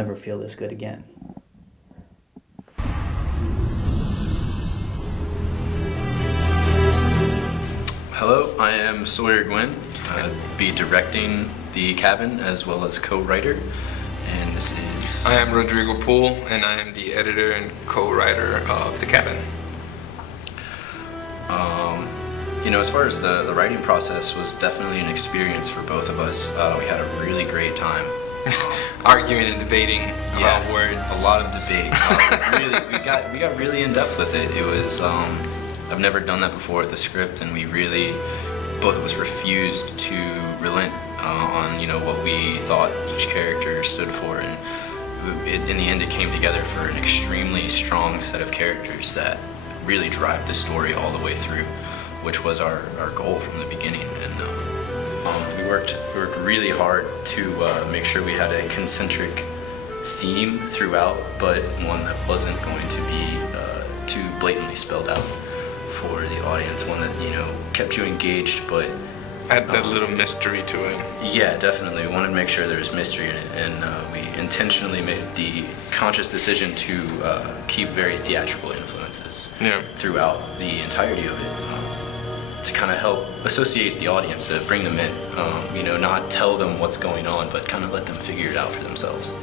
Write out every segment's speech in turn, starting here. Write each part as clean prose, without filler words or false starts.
never feel this good again. Hello, I am Sawyer Guinn. I'll be directing The Cabin as well as co-writer, and this is... I am Rodrigo, and I am the editor and co-writer of The Cabin. You know, as far as the writing process was definitely an experience for both of us. We had a really great time. Arguing and debating about words. A lot of debate. Really, we got really in depth with it. It was I've never done that before with the script, and we really, both of us refused to relent on what we thought each character stood for, and in the end it came together for an extremely strong set of characters that really drive the story all the way through, which was our goal from the beginning. And we worked really hard to make sure we had a concentric theme throughout, but one that wasn't going to be too blatantly spelled out for the audience, one that kept you engaged, but add that little mystery to it. Yeah, definitely. We wanted to make sure there was mystery in it, and we intentionally made the conscious decision to keep very theatrical influences throughout the entirety of it, to kind of help associate the audience, to bring them in, not tell them what's going on, but kind of let them figure it out for themselves.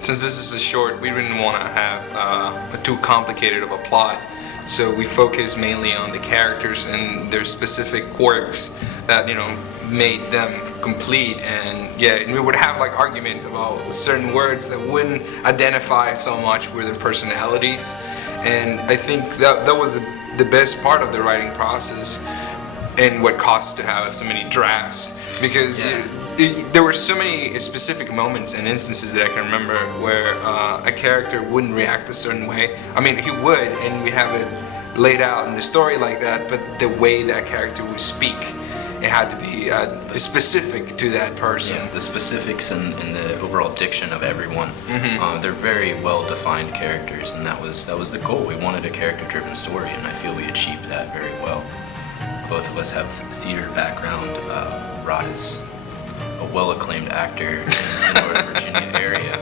Since this is a short, we didn't want to have too complicated of a plot. So we focus mainly on the characters and their specific quirks that made them complete. And we would have like arguments about certain words that wouldn't identify so much with their personalities. And I think that was the best part of the writing process, and what costs to have so many drafts, because there were so many specific moments and instances that I can remember where a character wouldn't react a certain way. I mean, he would, and we have it laid out in the story like that, but the way that character would speak, it had to be specific to that person. Yeah, the specifics and the overall diction of everyone. They're very well-defined characters, and that was the goal. We wanted a character-driven story, and I feel we achieved that very well. Both of us have theater background. Rod is a well-acclaimed actor in the Northern Virginia area.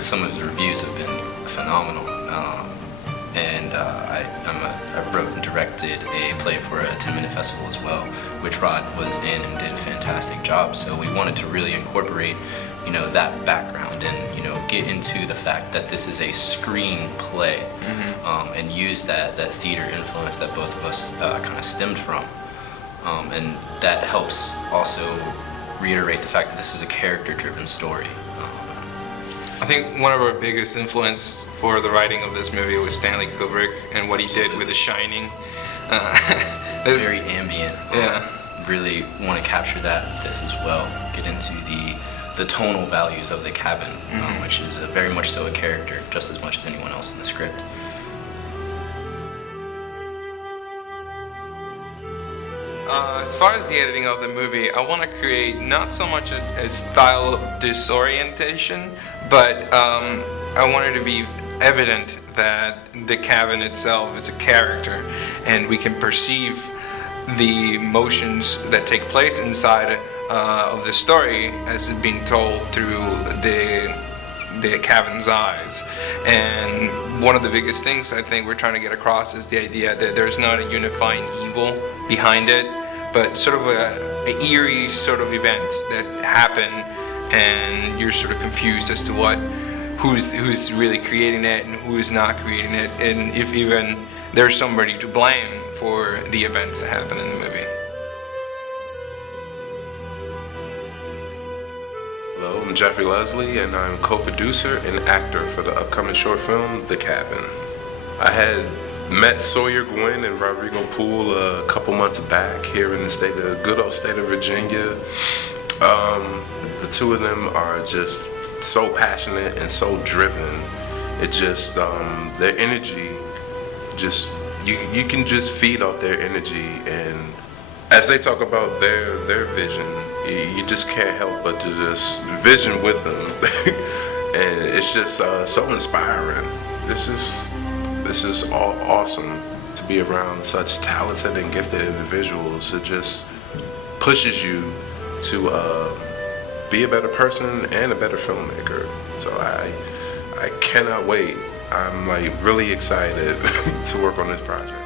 Some of his reviews have been phenomenal. And I wrote and directed a play for a 10-minute festival as well, which Rod was in and did a fantastic job. So we wanted to really incorporate, that background and, get into the fact that this is a screenplay, and use that theater influence that both of us kind of stemmed from. And that helps also reiterate the fact that this is a character-driven story. I think one of our biggest influence for the writing of this movie was Stanley Kubrick and what he did with The Shining. Very ambient. Really want to capture that with this as well. Get into the tonal values of The Cabin, which is very much so a character, just as much as anyone else in the script. As far as the editing of the movie, I want to create not so much a style of disorientation, but I want it to be evident that the cabin itself is a character, and we can perceive the emotions that take place inside of the story as it's being told through the cabin's eyes. And one of the biggest things I think we're trying to get across is the idea that there's not a unifying evil behind it, but sort of a eerie sort of events that happen, and you're sort of confused as to who's really creating it and who's not creating it, and if even there's somebody to blame for the events that happen in the movie. Hello, I'm Jeffrey Leslie, and I'm co-producer and actor for the upcoming short film, The Cabin. I had met Sawyer Guinn and Rodrigo a couple months back here in the good old state of Virginia. The two of them are just so passionate and so driven. It just, their energy, just you can just feed off their energy, and as they talk about their vision, you just can't help but to just vision with them. And it's just so inspiring. This is all awesome to be around such talented and gifted individuals. It just pushes you to be a better person and a better filmmaker. So I cannot wait. I'm like really excited to work on this project.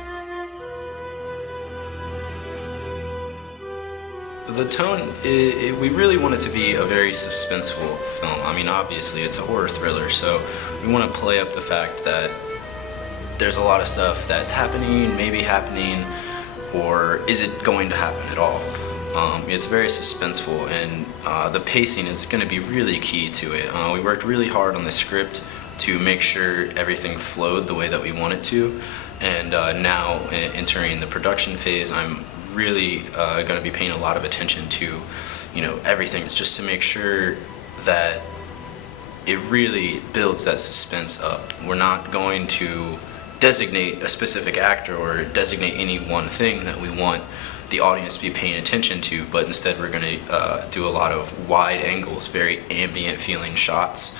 The tone, we really want it to be a very suspenseful film. I mean, obviously it's a horror thriller, so we want to play up the fact that there's a lot of stuff that's happening, maybe happening, or is it going to happen at all? It's very suspenseful, and the pacing is going to be really key to it. We worked really hard on the script to make sure everything flowed the way that we want it to, and now entering the production phase, I'm really going to be paying a lot of attention to, everything. It's just to make sure that it really builds that suspense up. We're not going to designate a specific actor or designate any one thing that we want the audience to be paying attention to, but instead we're going to do a lot of wide angles, very ambient feeling shots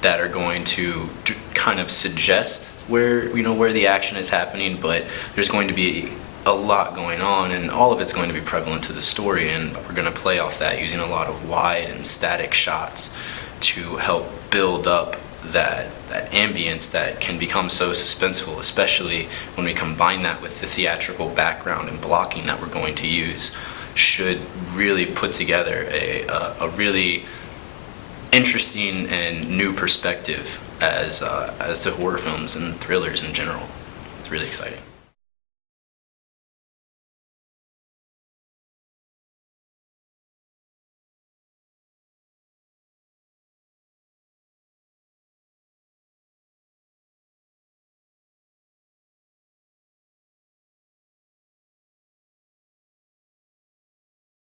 that are going to kind of suggest where the action is happening, but there's going to be a lot going on, and all of it's going to be prevalent to the story, and we're going to play off that using a lot of wide and static shots to help build up that ambience that can become so suspenseful, especially when we combine that with the theatrical background and blocking that we're going to use. Should really put together a really interesting and new perspective as to horror films and thrillers in general. It's really exciting.